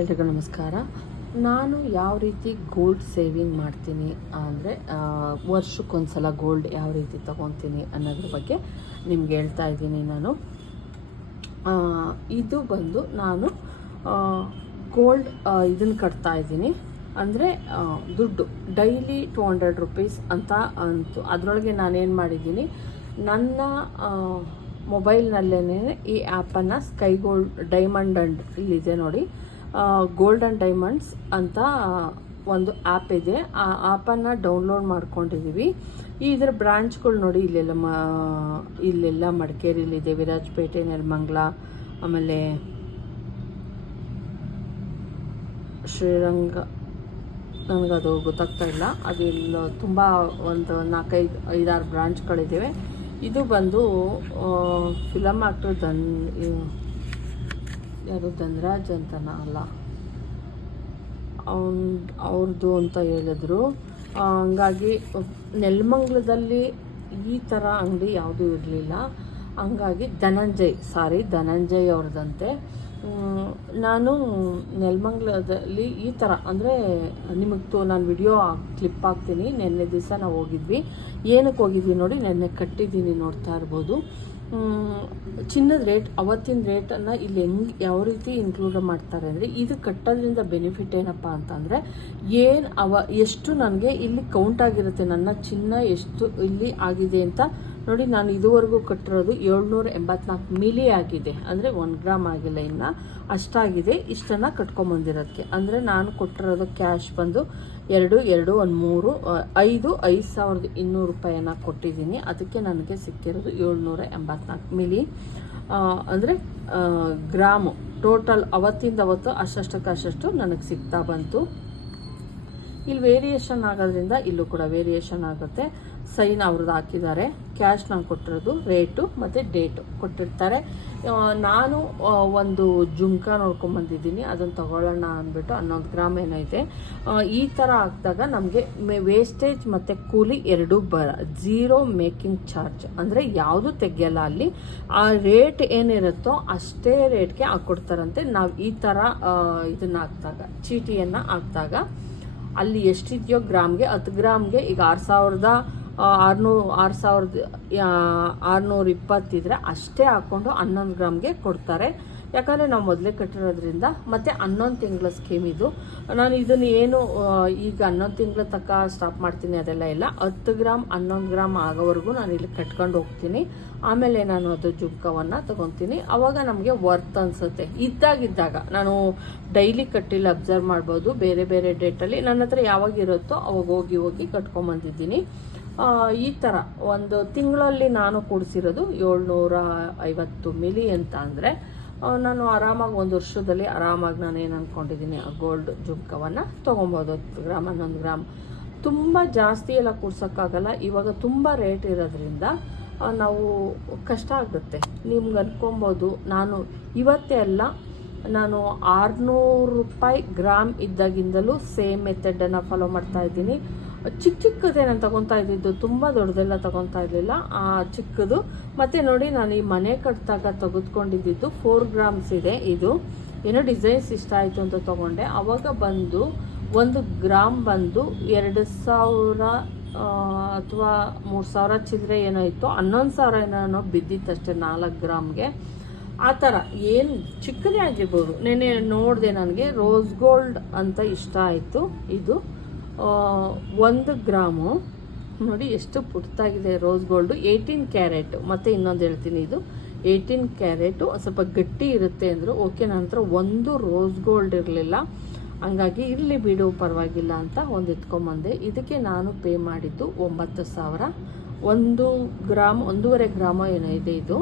ಎಲ್ರಿಗೂ ನಮಸ್ಕಾರ. ನಾನು ಯಾವ ರೀತಿ ಗೋಲ್ಡ್ ಸೇವಿಂಗ್ ಮಾಡ್ತೀನಿ ಅಂದರೆ ವರ್ಷಕ್ಕೊಂದ್ಸಲ ಗೋಲ್ಡ್ ಯಾವ ರೀತಿ ತಗೊತೀನಿ ಅನ್ನೋದ್ರ ಬಗ್ಗೆ ನಿಮ್ಗೆ ಹೇಳ್ತಾ ಇದ್ದೀನಿ ನಾನು. ಇದು ಬಂದು ನಾನು ಗೋಲ್ಡ್ ಇದನ್ನು ಕಟ್ತಾ ಇದ್ದೀನಿ. ಅಂದರೆ ದುಡ್ಡು ಡೈಲಿ ಟು ಹಂಡ್ರೆಡ್ ರುಪೀಸ್ ಅಂತ ಅಂತು. ಅದರೊಳಗೆ ನಾನೇನು ಮಾಡಿದ್ದೀನಿ, ನನ್ನ ಮೊಬೈಲ್ನಲ್ಲೇ ಈ ಆ್ಯಪನ್ನು ಸ್ಕೈ ಗೋಲ್ಡ್ ಡೈಮಂಡ್ ಅಂಡ್ ಇಲ್ಲಿದೆ ನೋಡಿ. ಗೋಲ್ಡ್ ಆ್ಯಂಡ್ ಡೈಮಂಡ್ಸ್ ಅಂತ ಒಂದು ಆ್ಯಪ್ ಇದೆ. ಆ ಆ್ಯಪನ್ನು ಡೌನ್ಲೋಡ್ ಮಾಡ್ಕೊಂಡಿದ್ದೀವಿ ಈ ಇದರ ಬ್ರಾಂಚ್ಗಳು ನೋಡಿ ಇಲ್ಲೆಲ್ಲ ಮ, ಇಲ್ಲೆಲ್ಲ ಮಡಿಕೇರಿಲಿದೆ ವಿರಾಜಪೇಟೆ, ನೆಲಮಂಗ್ಲ, ಆಮೇಲೆ ಶ್ರೀರಂಗ ನನಗದು ಗೊತ್ತಾಗ್ತಾ ಇಲ್ಲ. ಅದು ಇಲ್ಲ ತುಂಬ ಒಂದು ನಾಲ್ಕೈದು, ಐದಾರು ಬ್ರಾಂಚ್ಗಳಿದ್ದಾವೆ ಇದು ಬಂದು ಫಿಲಮ್ ಆ್ಯಕ್ಟರ್ ಇವ್- ಯಾರು ಧನ್ರಾಜ್ ಅಂತನ ಅಲ್ಲ. ಅವನ್ ಅವ್ರದ್ದು ಅಂತ ಹೇಳಿದ್ರು. ಹಂಗಾಗಿ ನೆಲಮಂಗ್ಲದಲ್ಲಿ ಈ ಥರ ಅಂಗಡಿ ಯಾವುದೂ ಇರಲಿಲ್ಲ. ಹಂಗಾಗಿ ಧನಂಜಯ್, ಸಾರಿ ಧನಂಜಯ್ ಅವ್ರದಂತೆ. ನಾನು ನೆಲಮಂಗ್ಲದಲ್ಲಿ ಈ ಥರ ಅಂದರೆ ನಿಮಗೆ ತೋ, ನಾನು ವಿಡಿಯೋ ಕ್ಲಿಪ್ ಹಾಕ್ತೀನಿ. ನಿನ್ನೆ ದಿವಸ ನಾವು ಹೋಗಿದ್ವಿ. ಏನಕ್ಕೆ ಹೋಗಿದ್ವಿ ನೋಡಿ, ನೆನ್ನೆ ಕಟ್ಟಿದ್ದೀನಿ ನೋಡ್ತಾ ಇರ್ಬೋದು. ಚಿನ್ನದ ರೇಟ್ ಅವತ್ತಿನ ರೇಟನ್ನು ಇಲ್ಲಿ ಹೆಂಗೆ ಯಾವ ರೀತಿ ಇನ್ಕ್ಲೂಡ್ ಮಾಡ್ತಾರೆ ಅಂದರೆ ಇದು ಕಟ್ಟೋದ್ರಿಂದ ಬೆನಿಫಿಟ್ ಏನಪ್ಪ ಅಂತಂದರೆ ಏನು ಅವ, ಎಷ್ಟು ನನಗೆ ಇಲ್ಲಿ ಕೌಂಟ್ ಆಗಿರುತ್ತೆ, ನನ್ನ ಚಿನ್ನ ಎಷ್ಟು ಇಲ್ಲಿ ಆಗಿದೆ ಅಂತ. ನೋಡಿ, ನಾನು ಇದುವರೆಗೂ ಕಟ್ಟಿರೋದು ಏಳ್ನೂರ ಎಂಬತ್ನಾಲ್ಕು ಮಿಲಿ ಆಗಿದೆ. ಅಂದರೆ ಒನ್ ಗ್ರಾಮ್ ಆಗಿಲ್ಲ ಇನ್ನು. ಅಷ್ಟಾಗಿದೆ, ಇಷ್ಟನ್ನು ಕಟ್ಕೊಂಬಂದಿರೋದಕ್ಕೆ ಅಂದರೆ ನಾನು ಕೊಟ್ಟಿರೋದು ಕ್ಯಾಶ್ ಬಂದು ಎರಡು ಎರಡು, ಒಂದು, ಮೂರು ಐದು ಐದು ಸಾವಿರದ ಇನ್ನೂರು ರೂಪಾಯಿನ ಕೊಟ್ಟಿದ್ದೀನಿ. ಅದಕ್ಕೆ ನನಗೆ ಸಿಕ್ಕಿರೋದು ಏಳ್ನೂರ ಎಂಬತ್ನಾಲ್ಕು ಮಿಲಿ. ಅಂದರೆ ಗ್ರಾಮು, ಟೋಟಲ್ ಅವತ್ತಿಂದ ಅವತ್ತು ಅಷ್ಟಷ್ಟಕ್ಕೆ ಅಷ್ಟಷ್ಟು ನನಗೆ ಸಿಗ್ತಾ ಬಂತು. ಇಲ್ಲಿ ವೇರಿಯೇಷನ್ ಆಗೋದ್ರಿಂದ ಇಲ್ಲೂ ಕೂಡ ವೇರಿಯೇಷನ್ ಆಗುತ್ತೆ. ಸೈನ್ ಅವ್ರದ್ದು ಹಾಕಿದ್ದಾರೆ. ಕ್ಯಾಶ್ ನಾನು ಕೊಟ್ಟಿರೋದು ರೇಟು ಮತ್ತು ಡೇಟು ಕೊಟ್ಟಿರ್ತಾರೆ. ನಾನು ಒಂದು ಜುಮ್ಕ ನೋಡ್ಕೊಂಬಂದಿದ್ದೀನಿ ಅದನ್ನು ತಗೊಳ್ಳೋಣ ಅಂದ್ಬಿಟ್ಟು ಹನ್ನೊಂದು ಗ್ರಾಮ್ ಏನೈತೆ. ಈ ಥರ ಹಾಕಿದಾಗ ನಮಗೆ ವೇಸ್ಟೇಜ್ ಮತ್ತು ಕೂಲಿ ಎರಡೂ ಬರ ಝೀರೋ ಮೇಕಿಂಗ್ ಚಾರ್ಜ್ ಅಂದರೆ ಯಾವುದು ತೆಗಿಯಲ್ಲ ಅಲ್ಲಿ. ಆ ರೇಟ್ ಏನಿರುತ್ತೋ ಅಷ್ಟೇ ರೇಟ್ಗೆ ಹಾಕ್ಕೊಡ್ತಾರಂತೆ ನಾವು ಈ ಥರ ಇದನ್ನು ಹಾಕಿದಾಗ, ಚೀಟಿಯನ್ನು ಹಾಕಿದಾಗ, ಅಲ್ಲಿ ಎಷ್ಟಿದೆಯೋ ಗ್ರಾಮ್ಗೆ, ಹತ್ತು ಗ್ರಾಮ್ಗೆ ಈಗ ಆರು ಸಾವಿರದ ಆರುನೂರು ಆರು ಸಾವಿರದ ಆರುನೂರ ಇಪ್ಪತ್ತಿದ್ರೆ ಅಷ್ಟೇ ಹಾಕ್ಕೊಂಡು ಹನ್ನೊಂದು ಗ್ರಾಮ್ಗೆ ಕೊಡ್ತಾರೆ. ಯಾಕಂದರೆ ನಾವು ಮೊದಲೇ ಕಟ್ಟಿರೋದ್ರಿಂದ ಮತ್ತು ಹನ್ನೊಂದು ತಿಂಗಳ ಸ್ಕೀಮ್ ಇದು. ನಾನು ಇದನ್ನು ಏನು ಈಗ ಹನ್ನೊಂದು ತಿಂಗಳ ತಕ್ಕ ಸ್ಟಾಪ್ ಮಾಡ್ತೀನಿ ಅದೆಲ್ಲ ಇಲ್ಲ. ಹತ್ತು ಗ್ರಾಮ್ ಹನ್ನೊಂದು ಗ್ರಾಮ್ ಆಗೋವರೆಗೂ ನಾನು ಇಲ್ಲಿ ಕಟ್ಕೊಂಡು ಹೋಗ್ತೀನಿ. ಆಮೇಲೆ ನಾನು ಅದು ಜುಮ್ಕವನ್ನು ತೊಗೊತೀನಿ. ಅವಾಗ ನಮಗೆ ವರ್ತ್ ಅನಿಸುತ್ತೆ. ಇದ್ದಾಗಿದ್ದಾಗ ನಾನು ಡೈಲಿ ಕಟ್ಟಿಲ್ಲ ಅಬ್ಸರ್ವ್ ಮಾಡ್ಬೋದು. ಬೇರೆ ಬೇರೆ ಡೇಟಲ್ಲಿ ನನ್ನ ಹತ್ರ ಯಾವಾಗ ಇರುತ್ತೋ ಅವಾಗ ಹೋಗಿ ಹೋಗಿ ಕಟ್ಕೊಂಬಂದಿದ್ದೀನಿ ಆ, ಈ ಥರ ಒಂದು ತಿಂಗಳಲ್ಲಿ ನಾನು ಕೂಡಿಸಿರೋದು ಏಳ್ನೂರ ಐವತ್ತು ಮಿಲಿ ಅಂತ ಅಂದರೆ ನಾನು ಆರಾಮಾಗಿ ಒಂದು ವರ್ಷದಲ್ಲಿ ಆರಾಮಾಗಿ ನಾನು ಏನು ಅಂದ್ಕೊಂಡಿದ್ದೀನಿ ಆ ಗೋಲ್ಡ್ ಜುಮ್ಕವನ್ನು ತೊಗೊಬೋದು. ಹತ್ತು ಗ್ರಾಮ್, ಹನ್ನೊಂದು ಗ್ರಾಮ್. ತುಂಬ ಜಾಸ್ತಿ ಎಲ್ಲ ಕೂಡ್ಸೋಕ್ಕಾಗಲ್ಲ. ಇವಾಗ ತುಂಬ ರೇಟ್ ಇರೋದ್ರಿಂದ ನಾವು ಕಷ್ಟ ಆಗುತ್ತೆ. ನಿಮ್ಗೆ ಅನ್ಕೊಬೋದು, ನಾನು ಇವತ್ತೇ ಅಲ್ಲ, ನಾನು ಆರುನೂರು ರೂಪಾಯಿ ಗ್ರಾಮ್ ಇದ್ದಾಗಿಂದಲೂ ಸೇಮ್ ಮೆಥಡನ್ನು ಫಾಲೋ ಮಾಡ್ತಾ ಇದ್ದೀನಿ. ಚಿಕ್ಕ ಚಿಕ್ಕದೇ ನಾನು ತಗೊತಾ ಇದ್ದಿದ್ದು ತುಂಬ ದೊಡ್ಡದೆಲ್ಲ ತಗೊತಾ ಇರಲಿಲ್ಲ. ಆ ಚಿಕ್ಕದು. ಮತ್ತೆ ನೋಡಿ ನಾನು ಈ ಮನೆ ಕಟ್ಟಿದಾಗ ತೆಗೆದುಕೊಂಡಿದ್ದು ಫೋರ್ ಗ್ರಾಮ್ಸ್ ಇದೆ ಇದು. ಏನೋ ಡಿಸೈನ್ಸ್ ಇಷ್ಟ ಆಯಿತು ಅಂತ ತಗೊಂಡೆ. ಅವಾಗ ಬಂದು ಒಂದು ಗ್ರಾಮ್ ಬಂದು ಎರಡು ಸಾವಿರ ಅಥವಾ ಮೂರು ಸಾವಿರ ಚಿದ್ರೆ ಏನೋ ಇತ್ತು. ಹನ್ನೊಂದು ಸಾವಿರ ಏನೋ ಬಿದ್ದಿತ್ತಷ್ಟೇ ನಾಲ್ಕು ಗ್ರಾಮ್ಗೆ ಆ ಥರ. ಏನು ಚಿಕ್ಕದೇ ಆಗಿರ್ಬೋದು. ನೆನೆ ನೋಡಿದೆ ನನಗೆ ರೋಸ್ ಗೋಲ್ಡ್ ಅಂತ ಇಷ್ಟ ಆಯಿತು. ಇದು. ಒಂದು ಗ್ರಾಮು, ನೋಡಿ ಎಷ್ಟು ಪುಟ್ಟಾಗಿದೆ ರೋಸ್ ಗೋಲ್ಡು ಏಯ್ಟೀನ್ ಕ್ಯಾರೆಟ್ ಮತ್ತು ಇನ್ನೊಂದು ಹೇಳ್ತೀನಿ ಇದು. ಏಯ್ಟೀನ್ ಕ್ಯಾರೆಟು ಸ್ವಲ್ಪ ಗಟ್ಟಿ ಇರುತ್ತೆ ಅಂದರು ಓಕೆ ನಂತರ ಒಂದು ರೋಸ್ ಗೋಲ್ಡ್ ಇರಲಿಲ್ಲ. ಹಂಗಾಗಿ ಇರಲಿ ಬಿಡು, ಪರವಾಗಿಲ್ಲ ಅಂತ ಒಂದು ಎತ್ಕೊಂಬಂದೆ. ಇದಕ್ಕೆ ನಾನು ಪೇ ಮಾಡಿದ್ದು ಒಂಬತ್ತು ಸಾವಿರ. ಒಂದು ಗ್ರಾಮ್, ಒಂದೂವರೆ ಗ್ರಾಮ ಏನೋ ಇದೆ ಇದು.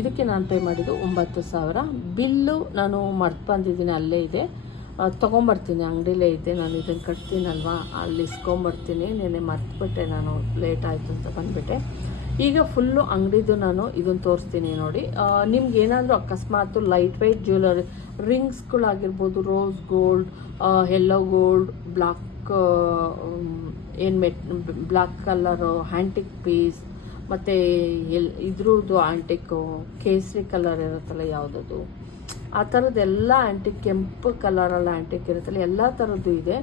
ಇದಕ್ಕೆ ನಾನು ಪೇ ಮಾಡಿದ್ದು ಒಂಬತ್ತು ಸಾವಿರ. ಬಿಲ್ಲು ನಾನು ಮರ್ತು ಬಂದಿದ್ದೀನಿ ಅಲ್ಲೇ ಇದೆ. ಅದ್ ತೊಗೊಂಬರ್ತೀನಿ, ಅಂಗಡಿಲೇ ಇದೆ, ನಾನು ಇದನ್ನು ಕಟ್ತೀನಲ್ವಾ? ಅಲ್ಲಿ ಇಸ್ಕೊಂಬರ್ತೀನಿ ನೆನೆ ಮರ್ತುಬಿಟ್ಟೆ ನಾನು ಲೇಟ್ ಆಯಿತು ಅಂತ ಬಂದುಬಿಟ್ಟೆ. ಈಗ ಫುಲ್ಲು ಅಂಗಡಿದು ನಾನು ಇದನ್ನು ತೋರಿಸ್ತೀನಿ ನೋಡಿ. ನಿಮ್ಗೆ ಏನಾದರೂ ಅಕಸ್ಮಾತ್ light white jewellery ರಿಂಗ್ಸ್ಗಳಾಗಿರ್ಬೋದು rose gold yellow gold black ಏನು matte black colour antique piece ಮತ್ತು ಎಲ್, ಇದ್ರದ್ದು ಆಂಟಿಕ್ಕು ಕೇಸರಿ ಕಲರ್ ಇರುತ್ತಲ್ಲ, ಯಾವುದದು? ಆ ಥರದ್ದೆಲ್ಲ ಆ್ಯಂಟಿಕ್ ಕೆಂಪು ಕಲರಲ್ಲಿ ಆ್ಯಂಟಿಕ್ ಇರುತ್ತಲ್ಲ, ಎಲ್ಲ ಥರದ್ದು ಇದೆ.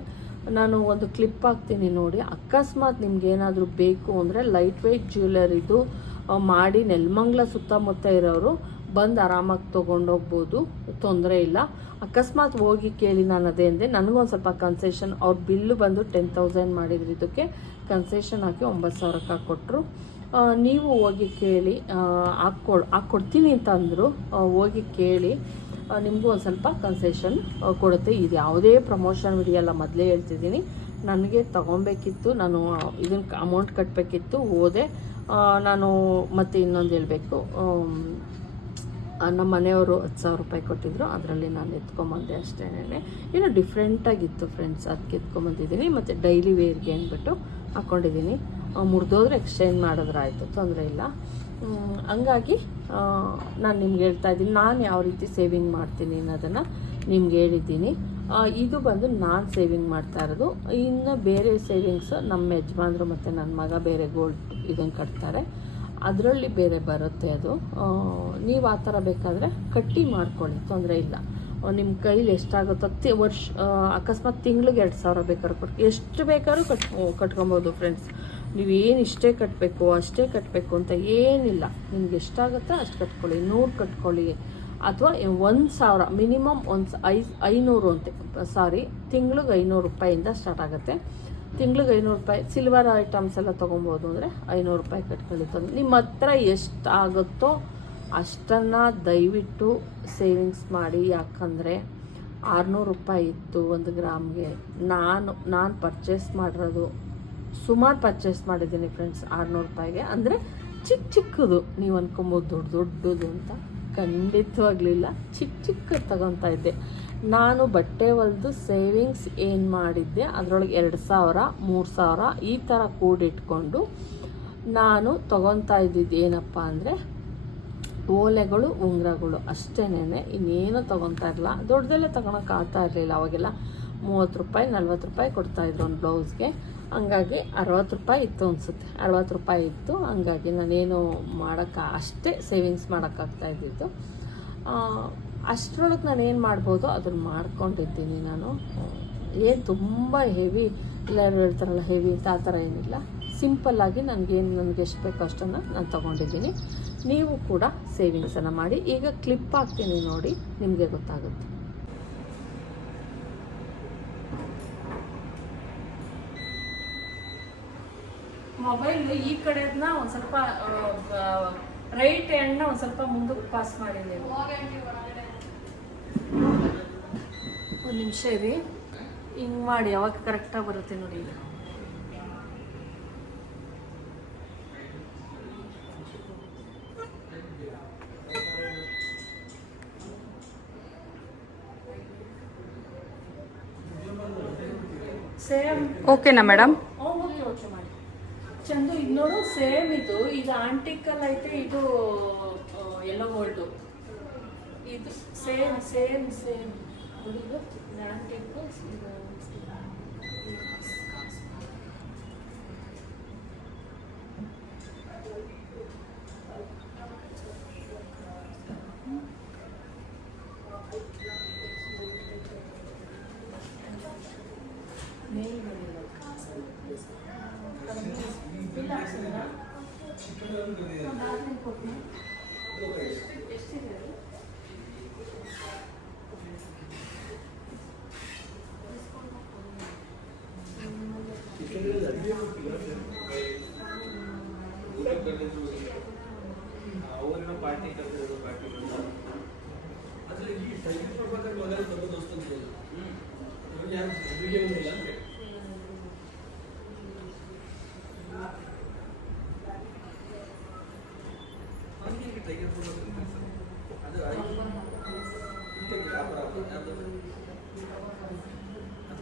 ನಾನು ಒಂದು ಕ್ಲಿಪ್ ಹಾಕ್ತೀನಿ ನೋಡಿ. ಅಕಸ್ಮಾತ್ ನಿಮ್ಗೆ ಏನಾದರೂ ಬೇಕು ಅಂದರೆ ಲೈಟ್ ವೆಯ್ಟ್ ಜ್ಯುವೆಲರಿದು ಮಾಡಿ ನೆಲಮಂಗ್ಲ ಸುತ್ತಮುತ್ತ ಇರೋರು ಬಂದು ಆರಾಮಾಗಿ ತೊಗೊಂಡೋಗ್ಬೋದು. ತೊಂದರೆ ಇಲ್ಲ. ಅಕಸ್ಮಾತ್ ಹೋಗಿ ಕೇಳಿ ನಾನು ಅದೇ ಅಂದೆ. ನನಗೊಂದು ಸ್ವಲ್ಪ ಕನ್ಸೆಷನ್ ಅವ್ರ ಬಿಲ್ಲು ಬಂದು ಟೆನ್ ತೌಸಂಡ್ ಮಾಡಿದ್ರು ಇದಕ್ಕೆ. ಕನ್ಸೆಷನ್ ಹಾಕಿ ಒಂಬತ್ತು ಸಾವಿರಕ್ಕೆ ಹಾಕ್ಕೊಟ್ರು ನೀವು ಹೋಗಿ ಕೇಳಿ ಹಾಕ್ಕೊಡ್ ಹಾಕ್ಕೊಡ್ತೀನಿ ಅಂತಂದರು. ಹೋಗಿ ಕೇಳಿ. ನಿಮಗೂ ಒಂದು ಸ್ವಲ್ಪ ಕನ್ಸೆಷನ್ ಕೊಡುತ್ತೆ. ಇದು ಯಾವುದೇ ಪ್ರಮೋಷನ್ ವಿಡಿಯಲ್ಲ ಮೊದಲೇ ಹೇಳ್ತಿದ್ದೀನಿ. ನನಗೆ ತೊಗೊಬೇಕಿತ್ತು, ನಾನು ಇದನ್ನ ಅಮೌಂಟ್ ಕಟ್ಟಬೇಕಿತ್ತು ಹೋದೆ. ನಾನು ಮತ್ತೆ ಇನ್ನೊಂದು ಹೇಳಬೇಕು. ನಮ್ಮ ಮನೆಯವರು ಹತ್ತು ಸಾವಿರ ರೂಪಾಯಿ ಕೊಟ್ಟಿದ್ರು, ಅದರಲ್ಲಿ ನಾನು ಎತ್ಕೊಂಬಂದೆ ಅಷ್ಟೇ ಏನೋ ಡಿಫ್ರೆಂಟಾಗಿತ್ತು ಫ್ರೆಂಡ್ಸ್ ಅದಕ್ಕೆ ಎತ್ಕೊಂಬಂದಿದ್ದೀನಿ. ಮತ್ತು ಡೈಲಿ ವೇರ್ಗೆ ಅಂದ್ಬಿಟ್ಟು ಹಾಕ್ಕೊಂಡಿದ್ದೀನಿ ಮುರಿದೋದ್ರೆ ಎಕ್ಸ್ಚೇಂಜ್ ಮಾಡಿದ್ರಾಯ್ತು ತೊಂದರೆ ಇಲ್ಲ. ಹಂಗಾಗಿ ನಾನು ನಿಮ್ಗೆ ಹೇಳ್ತಾ ಇದ್ದೀನಿ. ನಾನು ಯಾವ ರೀತಿ ಸೇವಿಂಗ್ ಮಾಡ್ತೀನಿ ಅನ್ನೋದನ್ನು ನಿಮ್ಗೆ ಹೇಳಿದ್ದೀನಿ. ಇದು ಬಂದು ನಾನು ಸೇವಿಂಗ್ ಮಾಡ್ತಾ ಇರೋದು. ಇನ್ನು ಬೇರೆ ಸೇವಿಂಗ್ಸ್ ನಮ್ಮ ಯಜಮಾನ್ರು ಮತ್ತು ನನ್ನ ಮಗ ಬೇರೆ ಗೋಲ್ಡ್ ಇದನ್ನು ಕಟ್ತಾರೆ. ಅದರಲ್ಲಿ ಬೇರೆ ಬರುತ್ತೆ ಅದು. ನೀವು ಆ ಥರ ಬೇಕಾದರೆ ಕಟ್ಟಿ ಮಾಡ್ಕೊಳ್ಳಿ, ತೊಂದರೆ ಇಲ್ಲ. ನಿಮ್ಮ ಕೈಲಿ ಎಷ್ಟಾಗುತ್ತೋ ತಿ, ವರ್ಷ ಅಕಸ್ಮಾತ್ ತಿಂಗ್ಳಿಗೆ ಎರಡು ಸಾವಿರ ಬೇಕಾದ್ರೂ ಕೊಟ್ಟು ಎಷ್ಟು ಬೇಕಾದ್ರೂ ಕಟ್, ಕಟ್ಕೊಬೋದು ಫ್ರೆಂಡ್ಸ್ ನೀವು ಏನು ಇಷ್ಟೇ ಕಟ್ಟಬೇಕು ಅಷ್ಟೇ ಕಟ್ಟಬೇಕು ಅಂತ ಏನಿಲ್ಲ. ನಿಮ್ಗೆ ಎಷ್ಟಾಗುತ್ತೋ ಅಷ್ಟು ಕಟ್ಕೊಳ್ಳಿ, ನೂರು ಕಟ್ಕೊಳ್ಳಿ. ಅಥವಾ ಒಂದು ಸಾವಿರ, ಮಿನಿಮಮ್ ಒಂದು ಐ ಐನೂರು ಅಂತೆ. ಸಾರಿ, ತಿಂಗ್ಳಿಗೆ ಐನೂರು ರೂಪಾಯಿಂದ ಸ್ಟಾರ್ಟ್ ಆಗುತ್ತೆ. ತಿಂಗ್ಳಿಗೆ ಐನೂರು ರೂಪಾಯಿ, ಸಿಲ್ವರ್ ಐಟಮ್ಸ್ ಎಲ್ಲ ತೊಗೊಬೋದು ಅಂದರೆ ಐನೂರು ರೂಪಾಯಿ ಕಟ್ಕೊಳ್ಳಿ. ನಿಮ್ಮ ಹತ್ರ ಎಷ್ಟು ಆಗುತ್ತೋ ಅಷ್ಟನ್ನು ದಯವಿಟ್ಟು ಸೇವಿಂಗ್ಸ್ ಮಾಡಿ. ಯಾಕಂದರೆ ಆರುನೂರು ರೂಪಾಯಿ ಇತ್ತು ಒಂದು ಗ್ರಾಮ್ಗೆ. ನಾನು ನಾನು ಪರ್ಚೇಸ್ ಮಾಡಿರೋದು ಸುಮಾರು ಪರ್ಚೇಸ್ ಮಾಡಿದ್ದೀನಿ ಫ್ರೆಂಡ್ಸ್ ಆರುನೂರು ರೂಪಾಯಿಗೆ. ಅಂದರೆ ಚಿಕ್ಕ ಚಿಕ್ಕದು. ನೀವು ಅನ್ಕೊಬೋದು ದೊಡ್ಡ ದೊಡ್ಡದು ಅಂತ ಖಂಡಿತವಾಗ್ಲಿಲ್ಲ. ಚಿಕ್ಕ ಚಿಕ್ಕದು ತಗೊತಾ ಇದ್ದೆ. ನಾನು ಬಟ್ಟೆ ಹೊಲ್ದು ಸೇವಿಂಗ್ಸ್ ಏನು ಮಾಡಿದ್ದೆ, ಅದರೊಳಗೆ ಎರಡು ಸಾವಿರ, ಮೂರು ಸಾವಿರ ಈ ಥರ ಕೂಡಿಟ್ಕೊಂಡು ನಾನು ತಗೊತಾ ಇದ್ದಿದ್ದು ಏನಪ್ಪ ಅಂದರೆ ಓಲೆಗಳು, ಉಂಗುರಗಳು ಅಷ್ಟೇನೆ ಇನ್ನೇನು ತೊಗೊತಾ ಇರಲಿಲ್ಲ. ದೊಡ್ಡದಲ್ಲೇ ತಗೊಳಕ್ಕೆ ಆಗ್ತಾ ಇರಲಿಲ್ಲ ಅವಾಗೆಲ್ಲ. ಮೂವತ್ತು ರೂಪಾಯಿ, ನಲ್ವತ್ತು ರೂಪಾಯಿ ಕೊಡ್ತಾಯಿದ್ರು ಒಂದು ಬ್ಲೌಸ್ಗೆ. ಹಂಗಾಗಿ ಅರವತ್ತು ರೂಪಾಯಿ ಇತ್ತು ಅನಿಸುತ್ತೆ. ಅರವತ್ತು ರೂಪಾಯಿ ಇತ್ತು. ಹಂಗಾಗಿ ನಾನೇನು ಮಾಡೋಕ್ಕೆ, ಅಷ್ಟೇ ಸೇವಿಂಗ್ಸ್ ಮಾಡೋಕ್ಕಾಗ್ತಾ ಇದ್ದಿದ್ದು. ಅಷ್ಟರೊಳಗೆ ನಾನು ಏನು ಮಾಡ್ಬೋದು, ಅದನ್ನು ಮಾಡ್ಕೊಂಡಿದ್ದೀನಿ ನಾನು. ಏನು ತುಂಬ ಹೆವಿ ಎಲ್ಲರೂ ಹೇಳ್ತಾರಲ್ಲ ಹೆವಿ ಅಂತ ಆ ಥರ ಏನಿಲ್ಲ. ಸಿಂಪಲ್ಲಾಗಿ ನನಗೇನು, ನನಗೆ ಎಷ್ಟು ಬೇಕೋ ಅಷ್ಟನ್ನು ನಾನು ತೊಗೊಂಡಿದ್ದೀನಿ. ನೀವು ಕೂಡ ಸೇವಿಂಗ್ಸನ್ನು ಮಾಡಿ. ಈಗ ಕ್ಲಿಪ್ ಹಾಕ್ತೀನಿ ನೋಡಿ, ನಿಮಗೆ ಗೊತ್ತಾಗುತ್ತೆ. ಮೊಬೈಲ್ ಈ ಕಡೆದನ್ನ ಒಂದು ಸ್ವಲ್ಪ ರೈಟ್ ಹ್ಯಾಂಡ್ನ ಒಂದು ಸ್ವಲ್ಪ ಮುಂದಕ್ಕೆ ಪಾಸ್ ಮಾಡಿ ನೀವು. ಒಂದು ನಿಮಿಷ ಇರಿ. ಹಿಂಗೆ ಮಾಡಿ ಯಾವಾಗ ಕರೆಕ್ಟಾಗಿ ಬರುತ್ತೆ ನೋಡಿ ಈಗ. ಓಕೆನಾ ಮೇಡಮ್ ಓಕೆ ಓಕೆ ಮಾಡಿ ಚಂದು, ಇದು ನೋಡು, ಸೇಮ್ ಇದು. ಇದು ಆಂಟಿಕಲ್ ಐತೆ, ಇದು ಎಲ್ಲೋ ಗೋಲ್ಡು ಇದು ಸೇಮ್ ಸೇಮ್ ಸೇಮ್. ಇದು ಆಂಟಿಕ್ಕು ಅವರಿನ ಪಾರ್ಟಿ ಕರೆದಿರೋ ಪಾರ್ಟಿ ಅದ್ರಲ್ಲಿ ಈ ಟೈಗರ್ ಪ್ರಭಾಕರ್ ಮಗನ ದೊಡ್ಡ ದೋಸ್ತ ಅಂತ ಹೇಳಿ ಇವ್ರು ಯಾರು ಎದುರಿಗೆ ಇಲ್ಲ ಅಂತ ನನಗೆ ಟೈಗರ್ ಪ್ರಭಾಕರ್ ಅಂತ ಹೆಸರು. ಅದು ಐದು ಇಂಟೆಗೆ ವ್ಯಾಪಾರ